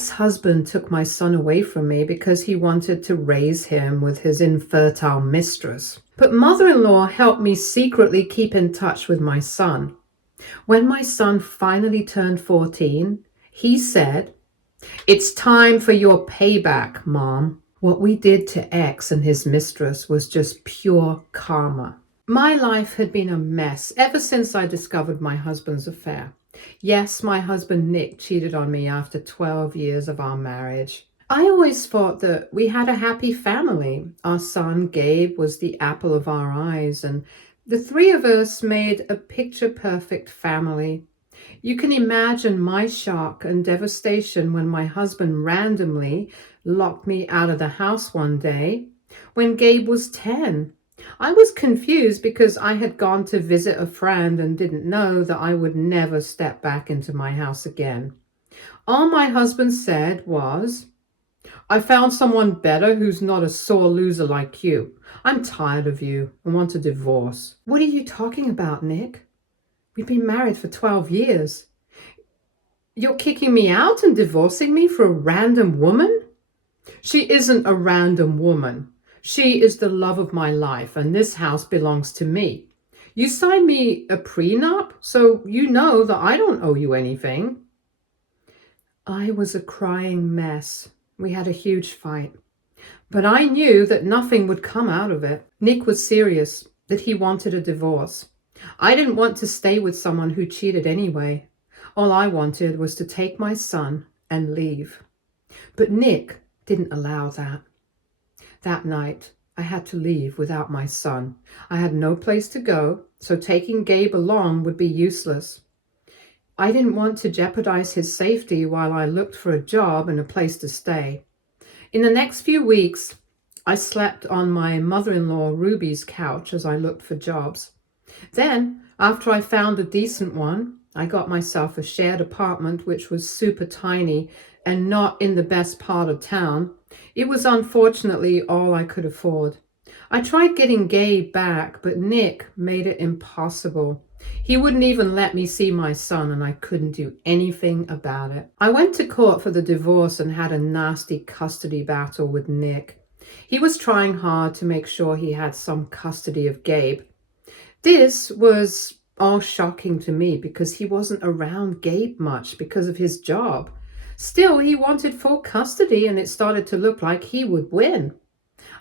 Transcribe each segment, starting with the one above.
ex-husband took my son away from me because he wanted to raise him with his infertile mistress. But mother-in-law helped me secretly keep in touch with my son. When my son finally turned 14, he said, "It's time for your payback, Mom." What we did to X and his mistress was just pure karma. My life had been a mess ever since I discovered my husband's affair. Yes, my husband Nick cheated on me after 12 years of our marriage. I always thought that we had a happy family. Our son Gabe was the apple of our eyes, and the three of us made a picture-perfect family. You can imagine my shock and devastation when my husband randomly locked me out of the house one day when Gabe was 10. I was confused because I had gone to visit a friend and didn't know that I would never step back into my house again. All my husband said was, "I found someone better who's not a sore loser like you. I'm tired of you and want a divorce." What are you talking about, Nick? We've been married for 12 years. You're kicking me out and divorcing me for a random woman? She isn't a random woman. She is the love of my life, and this house belongs to me. You signed me a prenup, so you know that I don't owe you anything. I was a crying mess. We had a huge fight. But I knew that nothing would come out of it. Nick was serious, that he wanted a divorce. I didn't want to stay with someone who cheated anyway. All I wanted was to take my son and leave. But Nick didn't allow that. That night, I had to leave without my son. I had no place to go, so taking Gabe along would be useless. I didn't want to jeopardize his safety while I looked for a job and a place to stay. In the next few weeks, I slept on my mother-in-law Ruby's couch as I looked for jobs. Then, after I found a decent one, I got myself a shared apartment which was super tiny and not in the best part of town. It was unfortunately all I could afford. I tried getting Gabe back, but Nick made it impossible. He wouldn't even let me see my son, and I couldn't do anything about it. I went to court for the divorce and had a nasty custody battle with Nick. He was trying hard to make sure he had some custody of Gabe. This was all shocking to me because he wasn't around Gabe much because of his job. Still, he wanted full custody, and it started to look like he would win.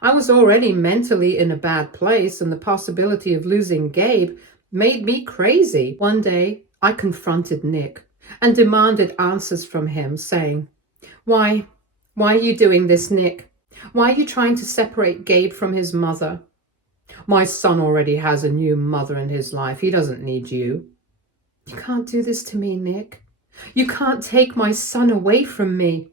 I was already mentally in a bad place, and the possibility of losing Gabe made me crazy. One day, I confronted Nick and demanded answers from him, saying, Why are you doing this, Nick? Why are you trying to separate Gabe from his mother? My son already has a new mother in his life. He doesn't need you." "You can't do this to me, Nick. You can't take my son away from me."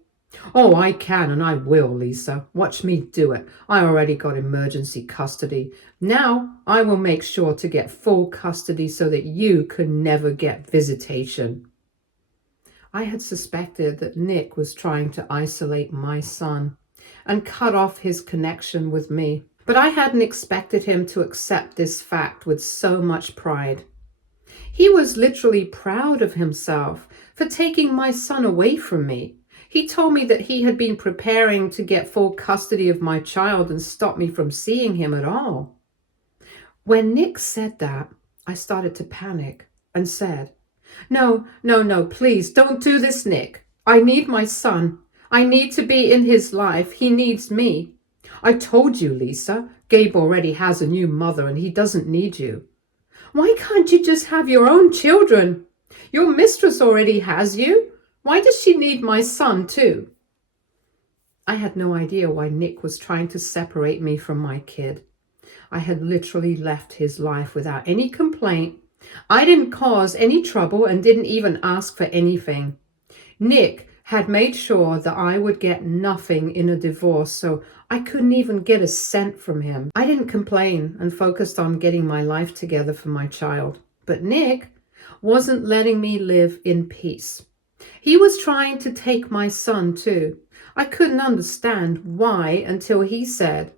"Oh, I can, and I will, Lisa. Watch me do it. I already got emergency custody. Now I will make sure to get full custody so that you can never get visitation." I had suspected that Nick was trying to isolate my son and cut off his connection with me. But I hadn't expected him to accept this fact with so much pride. He was literally proud of himself for taking my son away from me. He told me that he had been preparing to get full custody of my child and stop me from seeing him at all. When Nick said that, I started to panic and said, No, please don't do this, Nick. I need my son. I need to be in his life. He needs me. I told you, Lisa, Gabe already has a new mother and he doesn't need you. Why can't you just have your own children? Your mistress already has you. Why does she need my son too? I had no idea why Nick was trying to separate me from my kid. I had literally left his life without any complaint. I didn't cause any trouble and didn't even ask for anything. Nick had made sure that I would get nothing in a divorce, so I couldn't even get a cent from him. I didn't complain and focused on getting my life together for my child. But Nick wasn't letting me live in peace. He was trying to take my son too. I couldn't understand why until he said,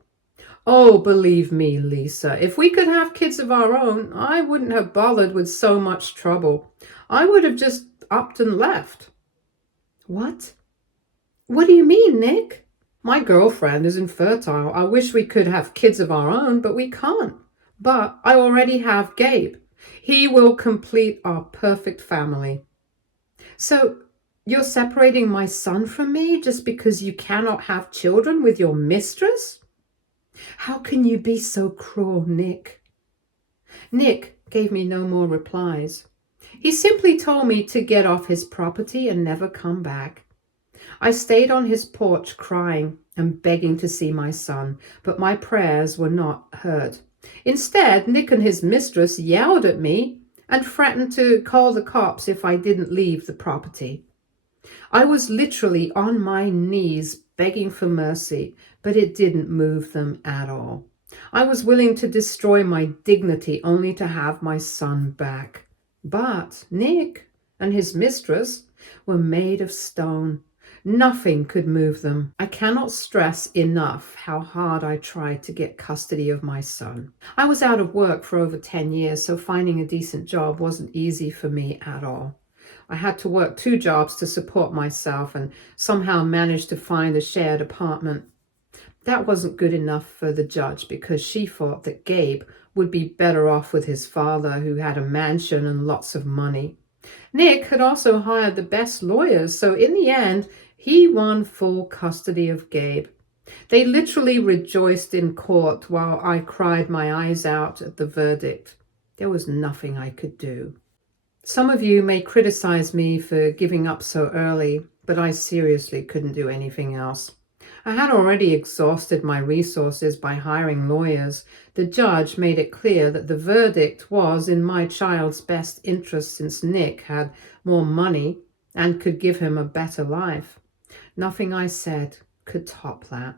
"Oh, believe me, Lisa, if we could have kids of our own, I wouldn't have bothered with so much trouble. I would have just upped and left." What? What do you mean, Nick? My girlfriend is infertile. I wish we could have kids of our own, but we can't. But I already have Gabe. He will complete our perfect family. So you're separating my son from me just because you cannot have children with your mistress? How can you be so cruel, Nick? Nick gave me no more replies. He simply told me to get off his property and never come back. I stayed on his porch crying and begging to see my son, but my prayers were not heard. Instead, Nick and his mistress yelled at me and threatened to call the cops if I didn't leave the property. I was literally on my knees begging for mercy, but it didn't move them at all. I was willing to destroy my dignity only to have my son back. But Nick and his mistress were made of stone. Nothing could move them. I cannot stress enough how hard I tried to get custody of my son. I was out of work for over 10 years, so finding a decent job wasn't easy for me at all. I had to work 2 jobs to support myself and somehow managed to find a shared apartment. That wasn't good enough for the judge because she thought that Gabe would be better off with his father, who had a mansion and lots of money. Nick had also hired the best lawyers, so in the end, he won full custody of Gabe. They literally rejoiced in court while I cried my eyes out at the verdict. There was nothing I could do. Some of you may criticize me for giving up so early, but I seriously couldn't do anything else. I had already exhausted my resources by hiring lawyers. The judge made it clear that the verdict was in my child's best interest since Nick had more money and could give him a better life. Nothing I said could top that.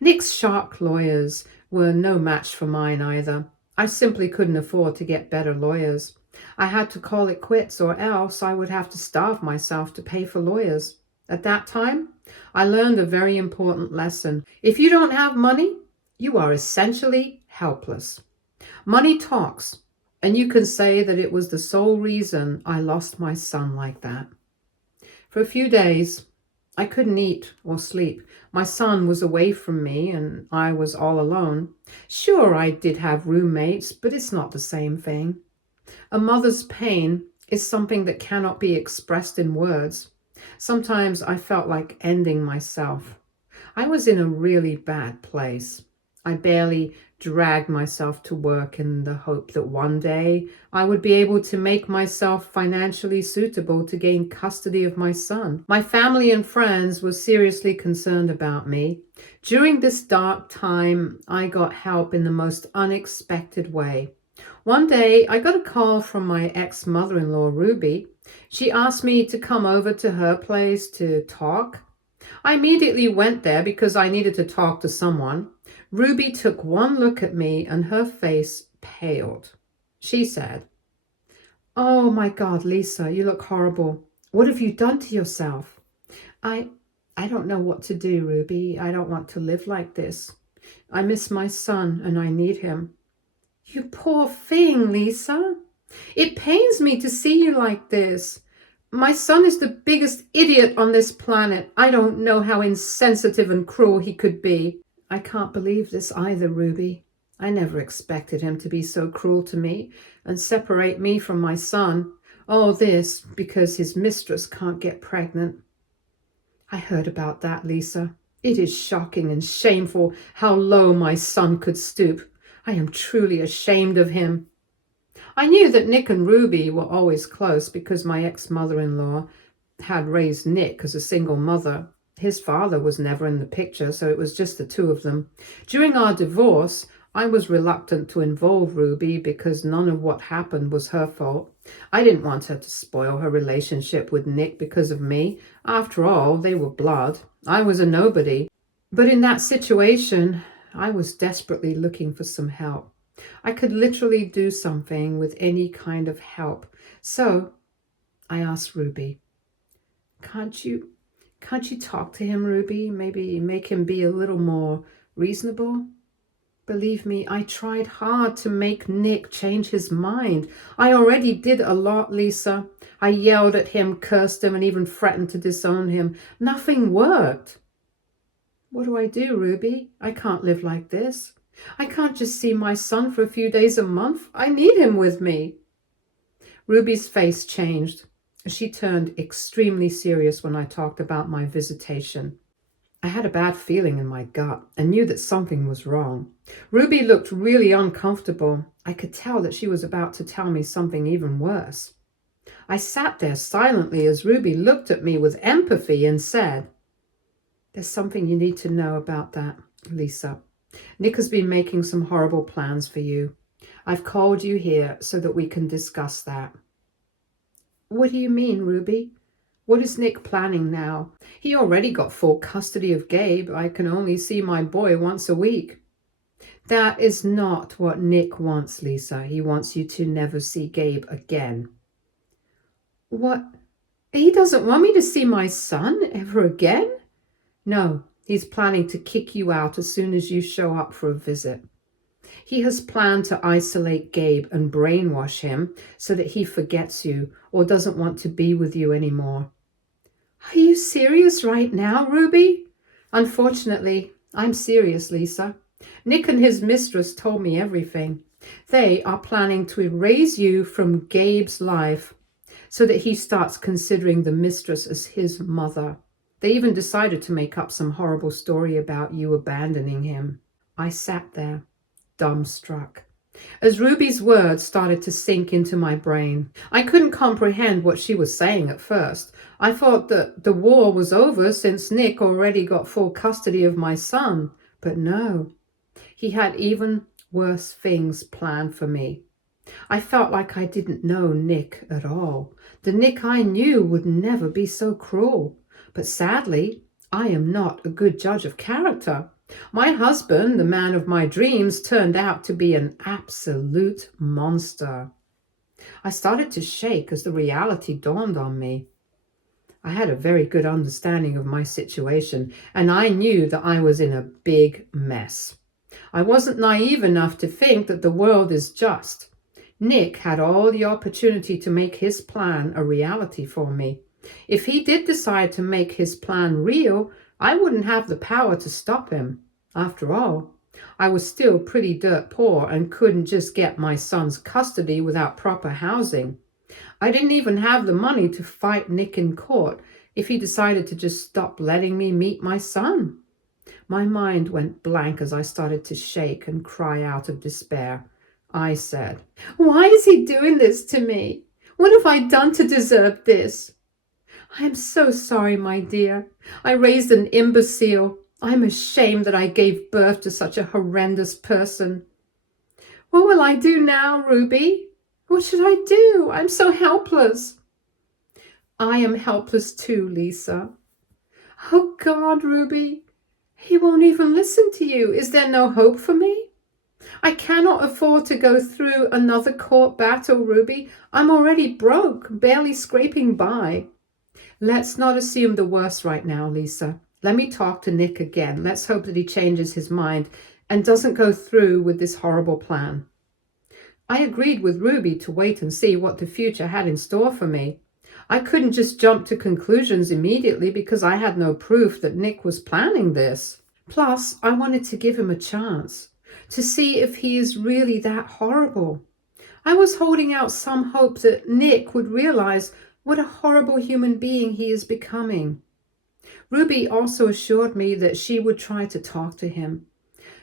Nick's shark lawyers were no match for mine either. I simply couldn't afford to get better lawyers. I had to call it quits, or else I would have to starve myself to pay for lawyers. At that time, I learned a very important lesson. If you don't have money, you are essentially helpless. Money talks, and you can say that it was the sole reason I lost my son like that. For a few days, I couldn't eat or sleep. My son was away from me and I was all alone. Sure, I did have roommates, but it's not the same thing. A mother's pain is something that cannot be expressed in words. Sometimes I felt like ending myself. I was in a really bad place. I barely dragged myself to work in the hope that one day I would be able to make myself financially suitable to gain custody of my son. My family and friends were seriously concerned about me. During this dark time, I got help in the most unexpected way. One day, I got a call from my ex-mother-in-law, Ruby. She asked me to come over to her place to talk. I immediately went there because I needed to talk to someone. Ruby took one look at me and her face paled. She said, "Oh my God, Lisa, you look horrible. What have you done to yourself?" I don't know what to do, Ruby. I don't want to live like this. I miss my son and I need him. You poor thing, Lisa. It pains me to see you like this. My son is the biggest idiot on this planet. I don't know how insensitive and cruel he could be. I can't believe this either, Ruby. I never expected him to be so cruel to me and separate me from my son. All this because his mistress can't get pregnant. I heard about that, Lisa. It is shocking and shameful how low my son could stoop. I am truly ashamed of him. I knew that Nick and Ruby were always close because my ex-mother-in-law had raised Nick as a single mother. His father was never in the picture, so it was just the two of them. During our divorce, I was reluctant to involve Ruby because none of what happened was her fault. I didn't want her to spoil her relationship with Nick because of me. After all, they were blood. I was a nobody. But in that situation, I was desperately looking for some help. I could literally do something with any kind of help. So I asked Ruby, can't you talk to him, Ruby? Maybe make him be a little more reasonable? Believe me, I tried hard to make Nick change his mind. I already did a lot, Lisa. I yelled at him, cursed him, and even threatened to disown him. Nothing worked. What do I do, Ruby? I can't live like this. I can't just see my son for a few days a month. I need him with me. Ruby's face changed. She turned extremely serious when I talked about my visitation. I had a bad feeling in my gut and knew that something was wrong. Ruby looked really uncomfortable. I could tell that she was about to tell me something even worse. I sat there silently as Ruby looked at me with empathy and said, "There's something you need to know about that, Lisa. Nick has been making some horrible plans for you. I've called you here so that we can discuss that." "What do you mean, Ruby? What is Nick planning now? He already got full custody of Gabe. I can only see my boy once a week." "That is not what Nick wants, Lisa. He wants you to never see Gabe again." "What? He doesn't want me to see my son ever again?" "No, he's planning to kick you out as soon as you show up for a visit. He has planned to isolate Gabe and brainwash him so that he forgets you or doesn't want to be with you anymore." "Are you serious right now, Ruby?" "Unfortunately, I'm serious, Lisa. Nick and his mistress told me everything. They are planning to erase you from Gabe's life so that he starts considering the mistress as his mother. They even decided to make up some horrible story about you abandoning him." I sat there, dumbstruck, as Ruby's words started to sink into my brain. I couldn't comprehend what she was saying at first. I thought that the war was over since Nick already got full custody of my son. But no, he had even worse things planned for me. I felt like I didn't know Nick at all. The Nick I knew would never be so cruel. But sadly, I am not a good judge of character. My husband, the man of my dreams, turned out to be an absolute monster. I started to shake as the reality dawned on me. I had a very good understanding of my situation, and I knew that I was in a big mess. I wasn't naive enough to think that the world is just. Nick had all the opportunity to make his plan a reality for me. If he did decide to make his plan real, I wouldn't have the power to stop him. After all, I was still pretty dirt poor and couldn't just get my son's custody without proper housing. I didn't even have the money to fight Nick in court if he decided to just stop letting me meet my son. My mind went blank as I started to shake and cry out of despair. I said, "Why is he doing this to me? What have I done to deserve this? I am so sorry, my dear. I raised an imbecile. I'm ashamed that I gave birth to such a horrendous person. What will I do now, Ruby? What should I do? I'm so helpless." "I am helpless too, Lisa." "Oh God, Ruby, he won't even listen to you. Is there no hope for me? I cannot afford to go through another court battle, Ruby. I'm already broke, barely scraping by." "Let's not assume the worst right now, Lisa. Let me talk to Nick again. Let's hope that he changes his mind and doesn't go through with this horrible plan." I agreed with Ruby to wait and see what the future had in store for me. I couldn't just jump to conclusions immediately because I had no proof that Nick was planning this. Plus, I wanted to give him a chance to see if he is really that horrible. I was holding out some hope that Nick would realize what a horrible human being he is becoming. Ruby also assured me that she would try to talk to him.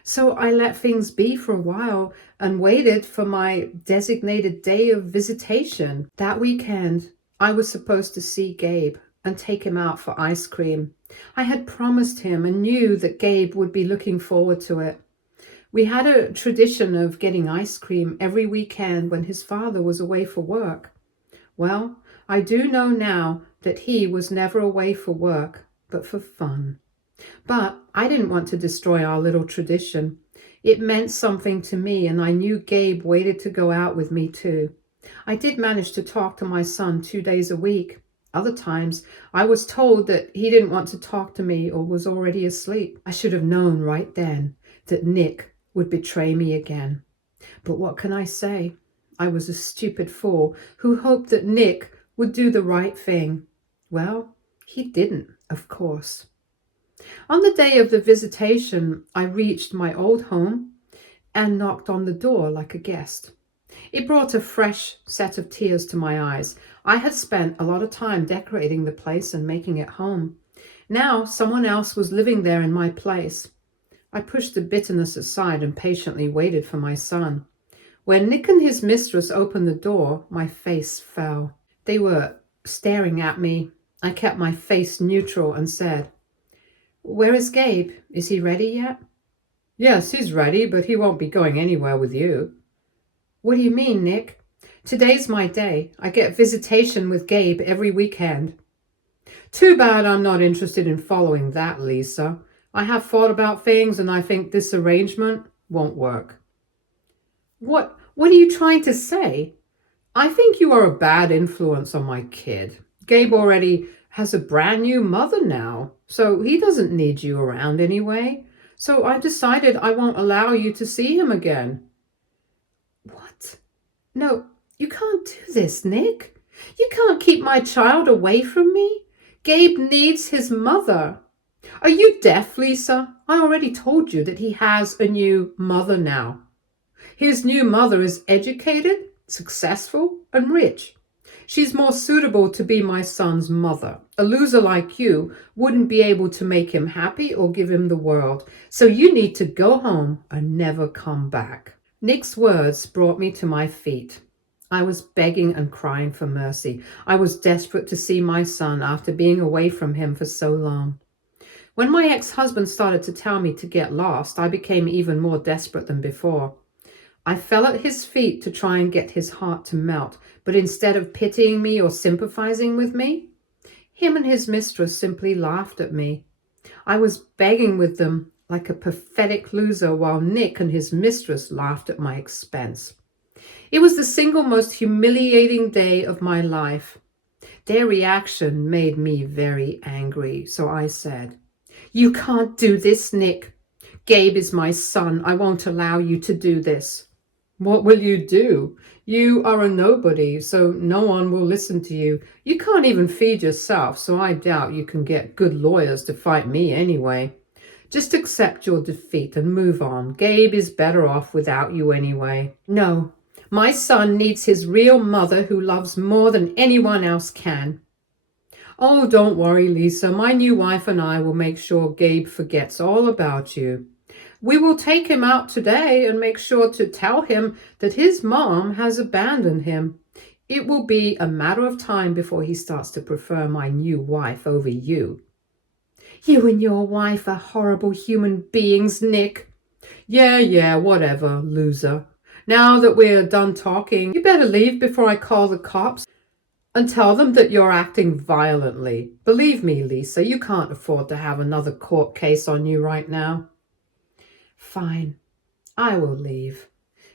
So I let things be for a while and waited for my designated day of visitation. That weekend, I was supposed to see Gabe and take him out for ice cream. I had promised him and knew that Gabe would be looking forward to it. We had a tradition of getting ice cream every weekend when his father was away for work. Well, I do know now that he was never away for work, but for fun. But I didn't want to destroy our little tradition. It meant something to me, and I knew Gabe waited to go out with me too. I did manage to talk to my son 2 days a week. Other times, I was told that he didn't want to talk to me or was already asleep. I should have known right then that Nick would betray me again. But what can I say? I was a stupid fool who hoped that Nick would do the right thing. Well, he didn't, of course. On the day of the visitation, I reached my old home and knocked on the door like a guest. It brought a fresh set of tears to my eyes. I had spent a lot of time decorating the place and making it home. Now someone else was living there in my place. I pushed the bitterness aside and patiently waited for my son. When Nick and his mistress opened the door, my face fell. They were staring at me. I kept my face neutral and said, "Where is Gabe? Is he ready yet?" "Yes, he's ready, but he won't be going anywhere with you." "What do you mean, Nick? Today's my day. I get visitation with Gabe every weekend." "Too bad I'm not interested in following that, Lisa. I have thought about things and I think this arrangement won't work." What are you trying to say? "I think you are a bad influence on my kid. Gabe already has a brand new mother now, so he doesn't need you around anyway. So I decided I won't allow you to see him again." "What? No, you can't do this, Nick. You can't keep my child away from me. Gabe needs his mother." "Are you deaf, Lisa? I already told you that he has a new mother now. His new mother is educated, successful, and rich. She's more suitable to be my son's mother. A loser like you wouldn't be able to make him happy or give him the world. So you need to go home and never come back." Nick's words brought me to my feet. I was begging and crying for mercy. I was desperate to see my son after being away from him for so long. When my ex-husband started to tell me to get lost, I became even more desperate than before. I fell at his feet to try and get his heart to melt, but instead of pitying me or sympathizing with me, him and his mistress simply laughed at me. I was begging with them like a pathetic loser while Nick and his mistress laughed at my expense. It was the single most humiliating day of my life. Their reaction made me very angry, so I said, "You can't do this, Nick. Gabe is my son. I won't allow you to do this." "What will you do? You are a nobody, so no one will listen to you. You can't even feed yourself, so I doubt you can get good lawyers to fight me anyway. Just accept your defeat and move on. Gabe is better off without you anyway." "No, my son needs his real mother who loves more than anyone else can." "Oh, don't worry, Lisa. My new wife and I will make sure Gabe forgets all about you. We will take him out today and make sure to tell him that his mom has abandoned him. It will be a matter of time before he starts to prefer my new wife over you." "You and your wife are horrible human beings, Nick." Yeah, whatever, loser. Now that we're done talking, you better leave before I call the cops and tell them that you're acting violently. Believe me, Lisa, you can't afford to have another court case on you right now." "Fine, I will leave,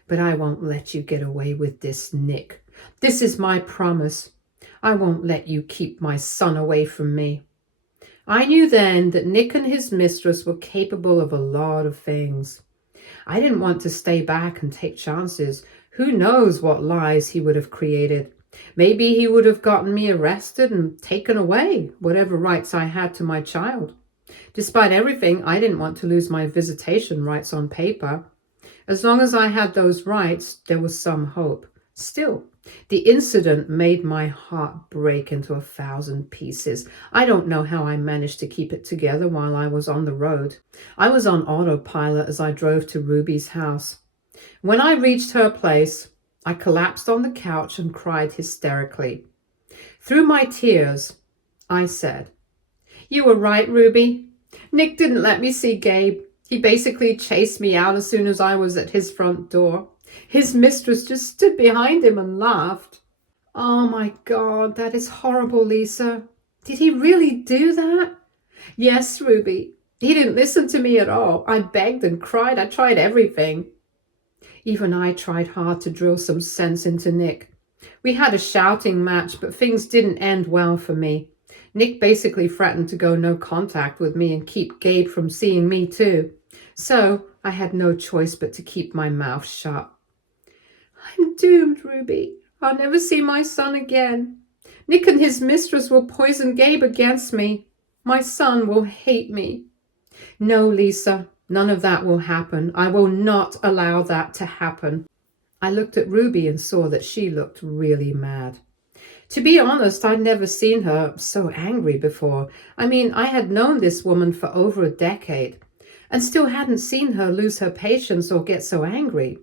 but I won't let you get away with this, Nick. This is my promise. I won't let you keep my son away from me." I knew then that Nick and his mistress were capable of a lot of things. I didn't want to stay back and take chances. Who knows what lies he would have created. Maybe he would have gotten me arrested and taken away whatever rights I had to my child. Despite everything, I didn't want to lose my visitation rights on paper. As long as I had those rights, there was some hope. Still, the incident made my heart break into 1,000 pieces. I don't know how I managed to keep it together while I was on the road. I was on autopilot as I drove to Ruby's house. When I reached her place, I collapsed on the couch and cried hysterically. Through my tears, I said, "You were right, Ruby. Nick didn't let me see Gabe. He basically chased me out as soon as I was at his front door. His mistress just stood behind him and laughed." "Oh my God, that is horrible, Lisa. Did he really do that?" "Yes, Ruby. He didn't listen to me at all. I begged and cried. I tried everything." Even I tried hard to drill some sense into Nick. We had a shouting match, but things didn't end well for me. Nick basically threatened to go no contact with me and keep Gabe from seeing me too. So I had no choice but to keep my mouth shut. I'm doomed, Ruby. I'll never see my son again. Nick and his mistress will poison Gabe against me. My son will hate me. No, Lisa, none of that will happen. I will not allow that to happen. I looked at Ruby and saw that she looked really mad. To be honest, I'd never seen her so angry before. I mean, I had known this woman for over a decade and still hadn't seen her lose her patience or get so angry.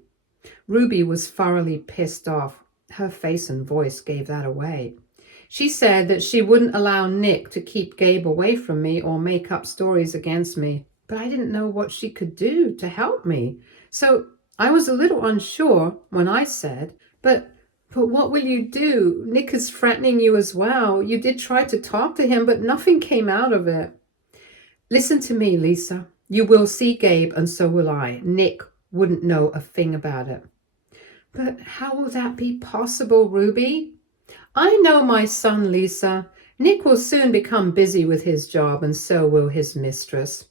Ruby was thoroughly pissed off. Her face and voice gave that away. She said that she wouldn't allow Nick to keep Gabe away from me or make up stories against me, but I didn't know what she could do to help me. So I was a little unsure when I said, But what will you do? Nick is threatening you as well. You did try to talk to him, but nothing came out of it. Listen to me, Lisa. You will see Gabe, and so will I. Nick wouldn't know a thing about it. But how will that be possible, Ruby? I know my son, Lisa. Nick will soon become busy with his job, and so will his mistress.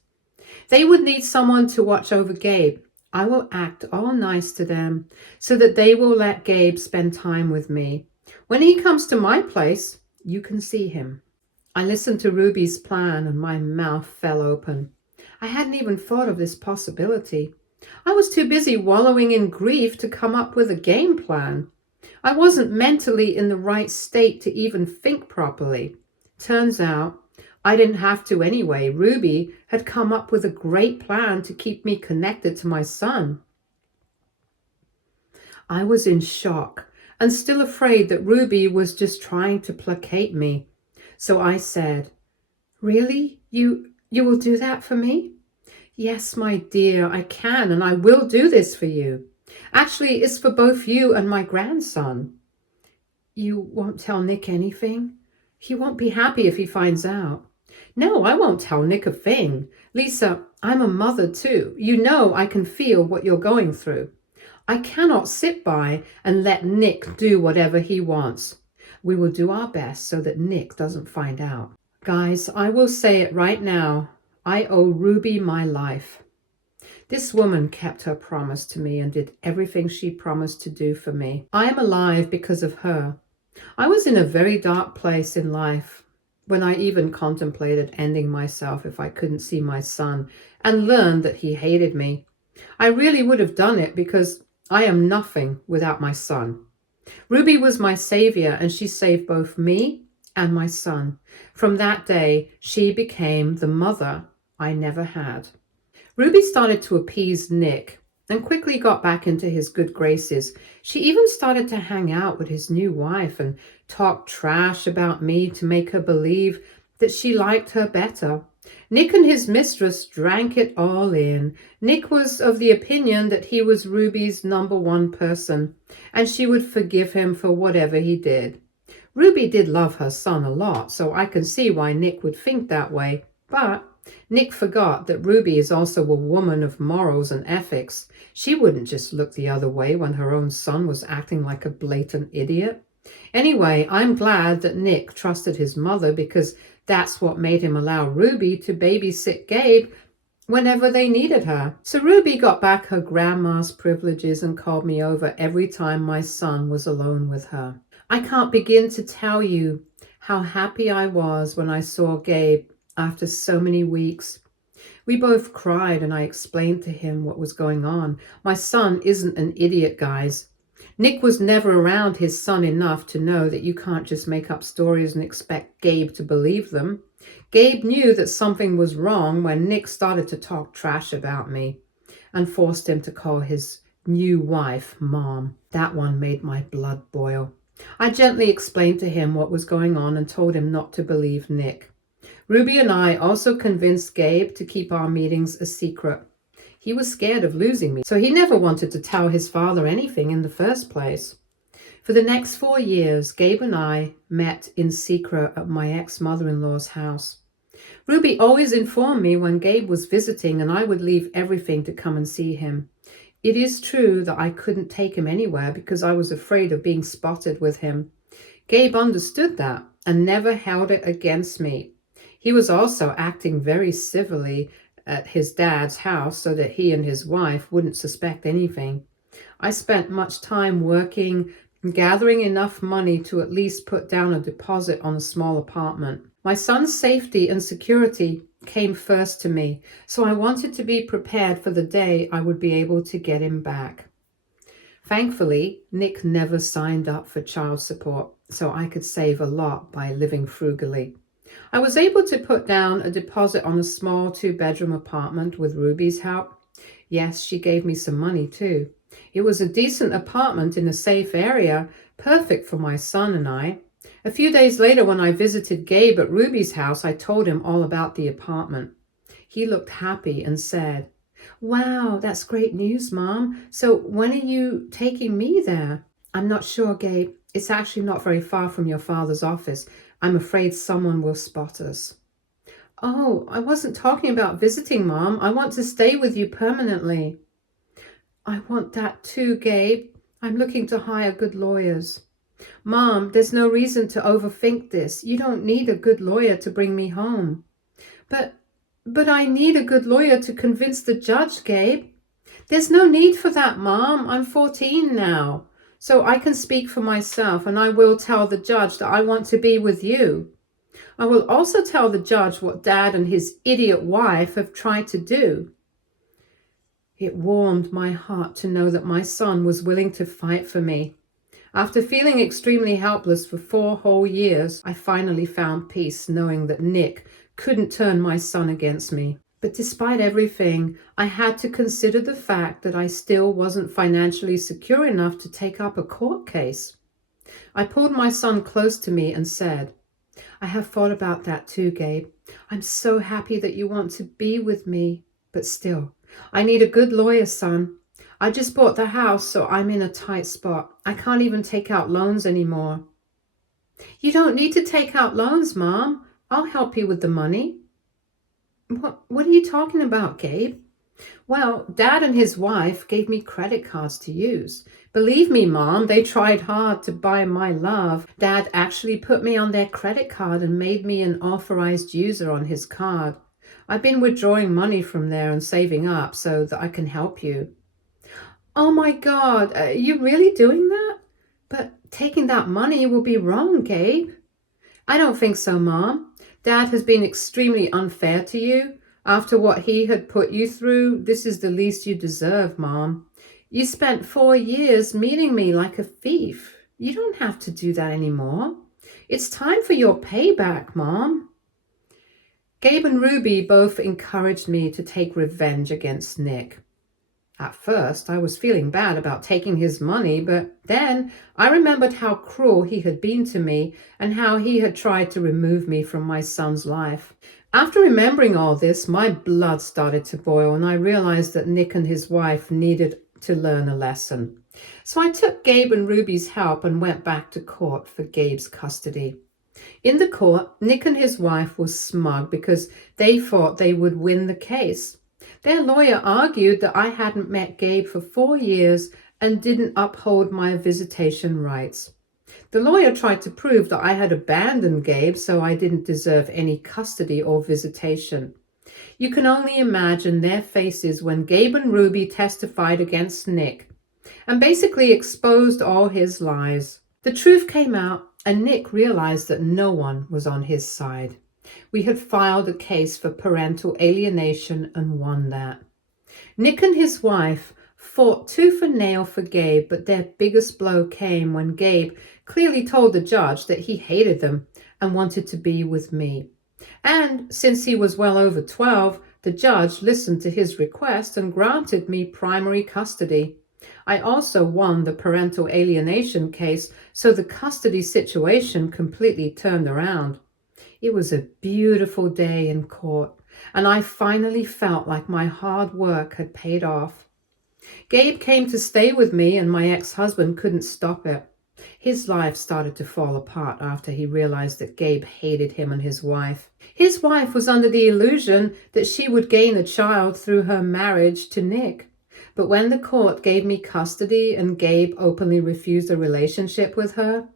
They would need someone to watch over Gabe. I will act all nice to them so that they will let Gabe spend time with me. When he comes to my place, you can see him. I listened to Ruby's plan and my mouth fell open. I hadn't even thought of this possibility. I was too busy wallowing in grief to come up with a game plan. I wasn't mentally in the right state to even think properly. Turns out I didn't have to anyway. Ruby had come up with a great plan to keep me connected to my son. I was in shock and still afraid that Ruby was just trying to placate me. So I said, Really? You will do that for me? Yes, my dear, I can, and I will do this for you. Actually, it's for both you and my grandson. You won't tell Nick anything? He won't be happy if he finds out. No, I won't tell Nick a thing. Lisa, I'm a mother too. You know I can feel what you're going through. I cannot sit by and let Nick do whatever he wants. We will do our best so that Nick doesn't find out. Guys, I will say it right now. I owe Ruby my life. This woman kept her promise to me and did everything she promised to do for me. I am alive because of her. I was in a very dark place in life when I even contemplated ending myself if I couldn't see my son and learned that he hated me. I really would have done it because I am nothing without my son. Ruby was my savior, and she saved both me and my son. From that day, she became the mother I never had. Ruby started to appease Nick and quickly got back into his good graces. She even started to hang out with his new wife and talk trash about me to make her believe that she liked her better. Nick and his mistress drank it all in. Nick was of the opinion that he was Ruby's number one person, and she would forgive him for whatever he did. Ruby did love her son a lot, so I can see why Nick would think that way, but Nick forgot that Ruby is also a woman of morals and ethics. She wouldn't just look the other way when her own son was acting like a blatant idiot. Anyway, I'm glad that Nick trusted his mother because that's what made him allow Ruby to babysit Gabe whenever they needed her. So Ruby got back her grandma's privileges and called me over every time my son was alone with her. I can't begin to tell you how happy I was when I saw Gabe after so many weeks. We both cried and I explained to him what was going on. My son isn't an idiot, guys. Nick was never around his son enough to know that you can't just make up stories and expect Gabe to believe them. Gabe knew that something was wrong when Nick started to talk trash about me and forced him to call his new wife Mom. That one made my blood boil. I gently explained to him what was going on and told him not to believe Nick. Ruby and I also convinced Gabe to keep our meetings a secret. He was scared of losing me, so he never wanted to tell his father anything in the first place. For the next 4 years, Gabe and I met in secret at my ex-mother-in-law's house. Ruby always informed me when Gabe was visiting, and I would leave everything to come and see him. It is true that I couldn't take him anywhere because I was afraid of being spotted with him. Gabe understood that and never held it against me. He was also acting very civilly at his dad's house so that he and his wife wouldn't suspect anything. I spent much time working and gathering enough money to at least put down a deposit on a small apartment. My son's safety and security came first to me, so I wanted to be prepared for the day I would be able to get him back. Thankfully, Nick never signed up for child support, so I could save a lot by living frugally. I was able to put down a deposit on a small 2-bedroom apartment with Ruby's help. Yes, she gave me some money too. It was a decent apartment in a safe area, perfect for my son and I. A few days later, when I visited Gabe at Ruby's house, I told him all about the apartment. He looked happy and said, "Wow, that's great news, Mom. So when are you taking me there?" "I'm not sure, Gabe. It's actually not very far from your father's office. I'm afraid someone will spot us." "Oh, I wasn't talking about visiting, Mom. I want to stay with you permanently." "I want that too, Gabe. I'm looking to hire good lawyers." "Mom, there's no reason to overthink this. You don't need a good lawyer to bring me home." But I need a good lawyer to convince the judge, Gabe." "There's no need for that, Mom. I'm 14 now. So I can speak for myself, and I will tell the judge that I want to be with you. I will also tell the judge what Dad and his idiot wife have tried to do." It warmed my heart to know that my son was willing to fight for me. After feeling extremely helpless for 4 whole years, I finally found peace knowing that Nick couldn't turn my son against me. But despite everything, I had to consider the fact that I still wasn't financially secure enough to take up a court case. I pulled my son close to me and said, "I have thought about that too, Gabe. I'm so happy that you want to be with me, but still, I need a good lawyer, son. I just bought the house, so I'm in a tight spot. I can't even take out loans anymore." "You don't need to take out loans, Mom. I'll help you with the money." What are you talking about, Gabe?" "Well, Dad and his wife gave me credit cards to use. Believe me, Mom, they tried hard to buy my love. Dad actually put me on their credit card and made me an authorized user on his card. I've been withdrawing money from there and saving up so that I can help you." "Oh my God, are you really doing that? But taking that money will be wrong, Gabe." "I don't think so, Mom. Dad has been extremely unfair to you. After what he had put you through, this is the least you deserve, Mom. You spent 4 years meeting me like a thief. You don't have to do that anymore. It's time for your payback, Mom." Gabe and Ruby both encouraged me to take revenge against Nick. At first, I was feeling bad about taking his money, but then I remembered how cruel he had been to me and how he had tried to remove me from my son's life. After remembering all this, my blood started to boil, and I realized that Nick and his wife needed to learn a lesson. So I took Gabe and Ruby's help and went back to court for Gabe's custody. In the court, Nick and his wife were smug because they thought they would win the case. Their lawyer argued that I hadn't met Gabe for 4 years and didn't uphold my visitation rights. The lawyer tried to prove that I had abandoned Gabe, so I didn't deserve any custody or visitation. You can only imagine their faces when Gabe and Ruby testified against Nick and basically exposed all his lies. The truth came out, and Nick realized that no one was on his side. We had filed a case for parental alienation and won that. Nick and his wife fought tooth and nail for Gabe, but their biggest blow came when Gabe clearly told the judge that he hated them and wanted to be with me. And since he was well over 12, the judge listened to his request and granted me primary custody. I also won the parental alienation case, so the custody situation completely turned around. It was a beautiful day in court, and I finally felt like my hard work had paid off. Gabe came to stay with me, and my ex-husband couldn't stop it. His life started to fall apart after he realized that Gabe hated him and his wife. His wife was under the illusion that she would gain a child through her marriage to Nick. But when the court gave me custody and Gabe openly refused a relationship with her,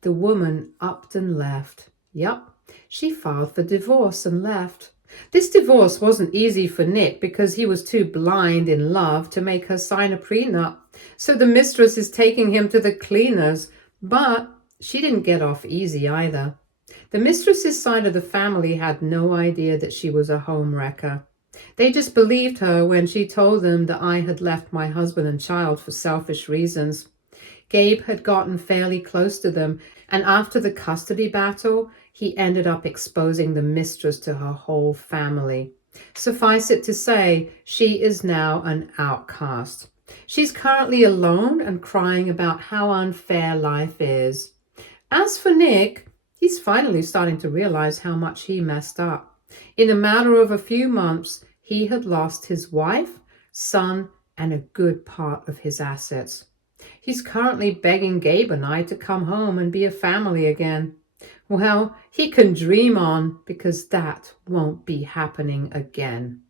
the woman upped and left. Yup. She filed for divorce and left. This divorce wasn't easy for Nick because he was too blind in love to make her sign a prenup. So the mistress is taking him to the cleaners, but she didn't get off easy either. The mistress's side of the family had no idea that she was a home wrecker. They just believed her when she told them that I had left my husband and child for selfish reasons. Gabe had gotten fairly close to them, and after the custody battle, he ended up exposing the mistress to her whole family. Suffice it to say, she is now an outcast. She's currently alone and crying about how unfair life is. As for Nick, he's finally starting to realize how much he messed up. In a matter of a few months, he had lost his wife, son, and a good part of his assets. He's currently begging Gabe and I to come home and be a family again. Well, he can dream on, because that won't be happening again.